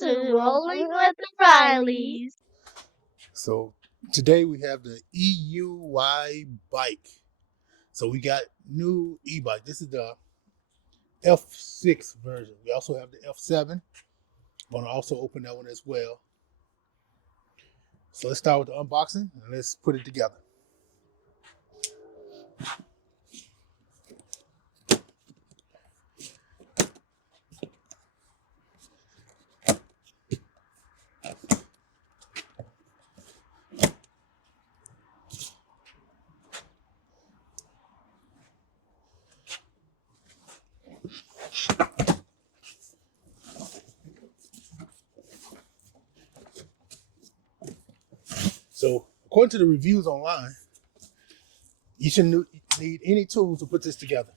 to Rolling with the Rileys. So today we have the EUY bike. So we got new e-bike. This is the F6 version. We also have the F7. I'm going to also open that one as well. So let's start with the unboxing and let's put it together. So according to the reviews online, you shouldn't need any tools to put this together.